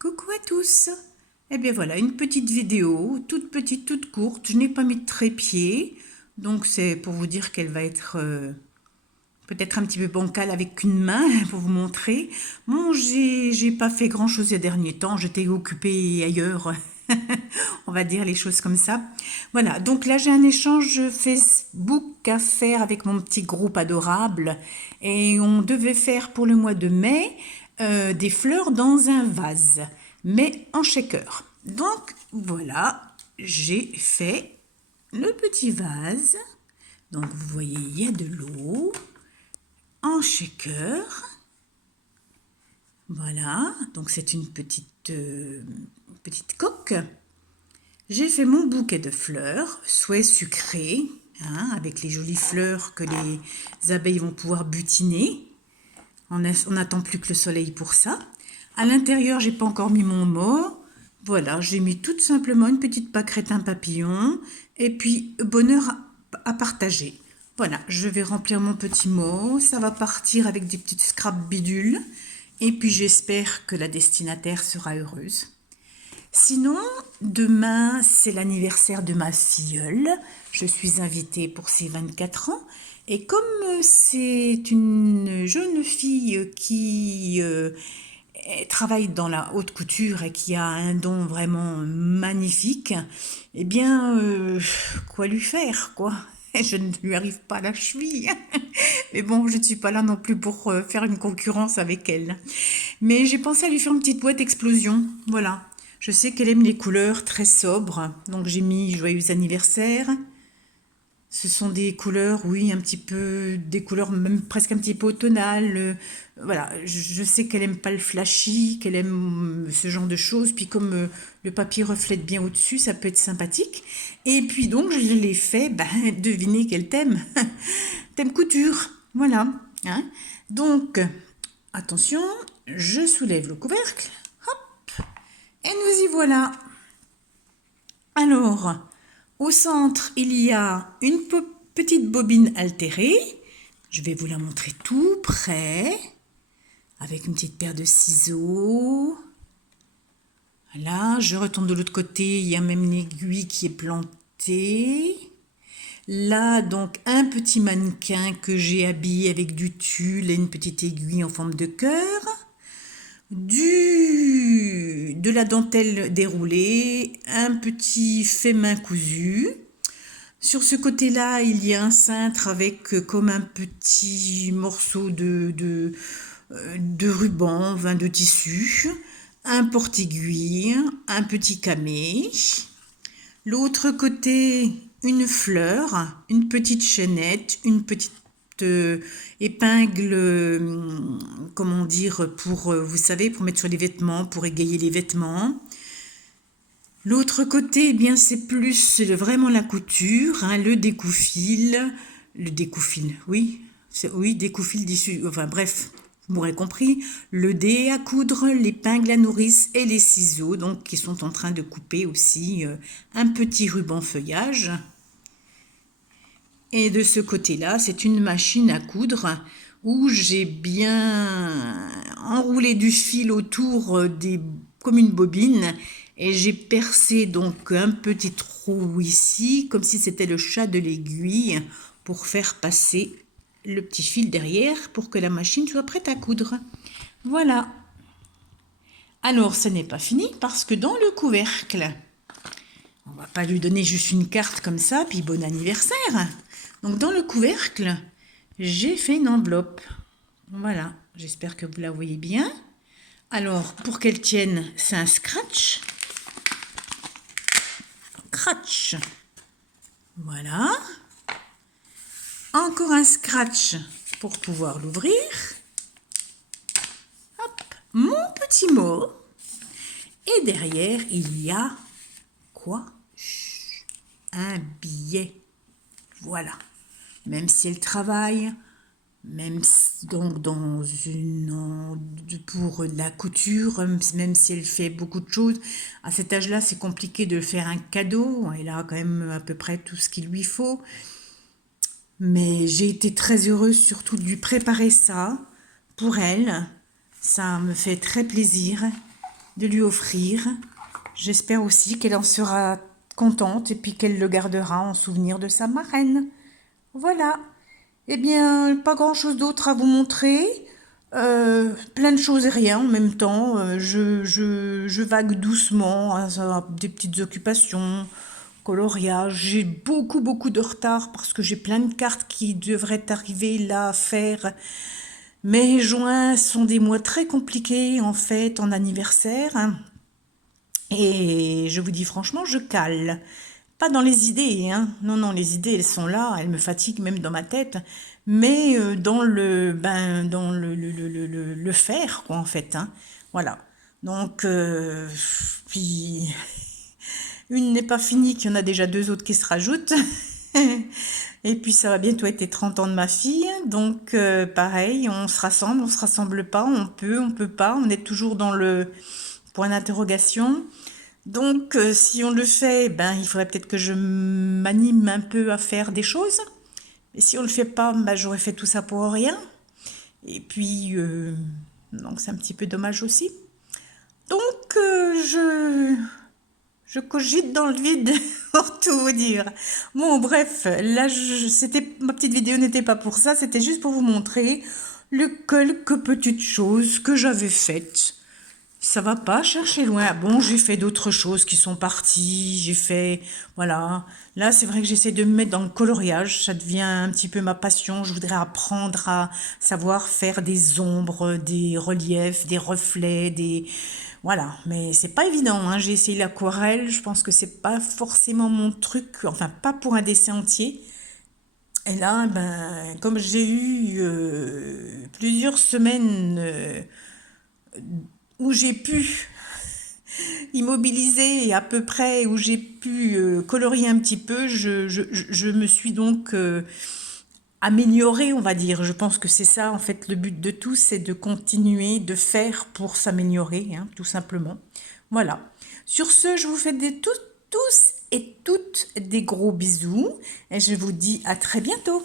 Coucou à tous. Eh bien voilà, une petite vidéo, toute petite, toute courte. Je n'ai pas mis de trépied, donc c'est pour vous dire qu'elle va être peut-être un petit peu bancale avec une main, pour vous montrer. Bon, j'ai pas fait grand-chose ces derniers temps, j'étais occupée ailleurs, on va dire les choses comme ça. Voilà, donc là j'ai un échange Facebook à faire avec mon petit groupe adorable, et on devait faire pour le mois de mai des fleurs dans un vase, mais en shaker. Donc voilà, j'ai fait le petit vase. Donc vous voyez, il y a de l'eau en shaker. Voilà, donc c'est une petite coque. J'ai fait mon bouquet de fleurs, soit sucré, avec les jolies fleurs que les abeilles vont pouvoir butiner. On n'attend plus que le soleil pour ça. À l'intérieur, j'ai pas encore mis mon mot. Voilà, j'ai mis tout simplement une petite pâquerette, un papillon, et puis bonheur à partager. Voilà, je vais remplir mon petit mot. Ça va partir avec des petites scraps bidules. Et puis j'espère que la destinataire sera heureuse. Sinon, demain, c'est l'anniversaire de ma filleule. Je suis invitée pour ses 24 ans. Et comme c'est une jeune fille qui travaille dans la haute couture et qui a un don vraiment magnifique, eh bien, quoi lui faire, quoi? Je ne lui arrive pas à la cheville. Mais bon, je ne suis pas là non plus pour faire une concurrence avec elle. Mais j'ai pensé à lui faire une petite boîte explosion. Voilà. Je sais qu'elle aime les couleurs très sobres. Donc j'ai mis joyeux anniversaire. Ce sont des couleurs, oui, un petit peu, des couleurs même presque un petit peu automnales. Voilà, je sais qu'elle aime pas le flashy, qu'elle aime ce genre de choses. Puis comme le papier reflète bien au-dessus, ça peut être sympathique. Et puis donc, je l'ai fait, devinez qu'elle t'aime. T'aimes couture, voilà. Hein. Donc, attention, je soulève le couvercle. Hop, et nous y voilà. Alors, au centre, il y a une petite bobine altérée. Je vais vous la montrer tout près, avec une petite paire de ciseaux. Voilà, je retourne de l'autre côté, il y a même une aiguille qui est plantée. Là, donc, un petit mannequin que j'ai habillé avec du tulle et une petite aiguille en forme de cœur. De la dentelle déroulée, un petit fait main cousu. Sur ce côté-là, il y a un cintre avec comme un petit morceau de ruban, de tissu, un porte-aiguille, un petit camé. L'autre côté, une fleur, une petite chaînette, une petite épingle, comment dire, pour, vous savez, pour mettre sur les vêtements, pour égayer les vêtements. L'autre côté, eh bien, c'est plus vraiment la couture, le découfil, oui, oui, découfil d'issue, enfin bref, vous m'aurez compris, le dé à coudre, l'épingle à nourrice et les ciseaux, donc qui sont en train de couper aussi un petit ruban feuillage. Et de ce côté-là, c'est une machine à coudre où j'ai bien enroulé du fil autour comme une bobine, et j'ai percé donc un petit trou ici, comme si c'était le chat de l'aiguille, pour faire passer le petit fil derrière pour que la machine soit prête à coudre. Voilà. Alors, ce n'est pas fini parce que dans le couvercle, on va pas lui donner juste une carte comme ça, puis bon anniversaire. Donc dans le couvercle, j'ai fait une enveloppe. Voilà, j'espère que vous la voyez bien. Alors, pour qu'elle tienne, c'est un scratch. Scratch. Voilà. Encore un scratch pour pouvoir l'ouvrir. Hop, mon petit mot. Et derrière, il y a quoi? Un billet. Voilà. Même si elle travaille, même donc pour la couture, même si elle fait beaucoup de choses, à cet âge-là, c'est compliqué de faire un cadeau. Elle a quand même à peu près tout ce qu'il lui faut. Mais j'ai été très heureuse surtout de lui préparer ça pour elle. Ça me fait très plaisir. de lui offrir. J'espère aussi qu'elle en sera contente et puis qu'elle le gardera en souvenir de sa marraine. Voilà. Eh bien, pas grand-chose d'autre à vous montrer. Plein de choses et rien en même temps. Je vague doucement à des petites occupations, coloriage. J'ai beaucoup de retard parce que j'ai plein de cartes qui devraient arriver là à faire. Mai et juin sont des mois très compliqués en fait en anniversaire. Et je vous dis franchement, je cale. Pas dans les idées, hein. Non, non, les idées, elles sont là, elles me fatiguent même dans ma tête. Mais dans le faire, quoi, en fait, hein. Voilà. Donc, puis, une n'est pas finie, qu'il y en a déjà deux autres qui se rajoutent. Et puis, ça va bientôt être les 30 ans de ma fille. Donc, pareil, on se rassemble pas, on peut pas. On est toujours dans le point d'interrogation. Donc, si on le fait, ben, il faudrait peut-être que je m'anime un peu à faire des choses. Et si on le fait pas, ben, j'aurais fait tout ça pour rien. Et puis, donc c'est un petit peu dommage aussi. Donc, je cogite dans le vide pour tout vous dire. Bon, bref, là, ma petite vidéo n'était pas pour ça, c'était juste pour vous montrer les quelques petites choses que j'avais faites. Ça va pas chercher loin. Bon, j'ai fait d'autres choses qui sont parties. J'ai fait, voilà. Là, c'est vrai que j'essaie de me mettre dans le coloriage. Ça devient un petit peu ma passion. Je voudrais apprendre à savoir faire des ombres, des reliefs, des reflets, voilà. Mais c'est pas évident, hein. J'ai essayé l'aquarelle. Je pense que c'est pas forcément mon truc. Enfin, pas pour un dessin entier. Et là, ben, comme j'ai eu plusieurs semaines où j'ai pu immobilisé à peu près, où j'ai pu colorier un petit peu, je me suis donc améliorée, on va dire. Je pense que c'est ça, en fait, le but de tout, c'est de continuer de faire pour s'améliorer, hein, tout simplement. Voilà. Sur ce, je vous fais tous et toutes des gros bisous et je vous dis à très bientôt.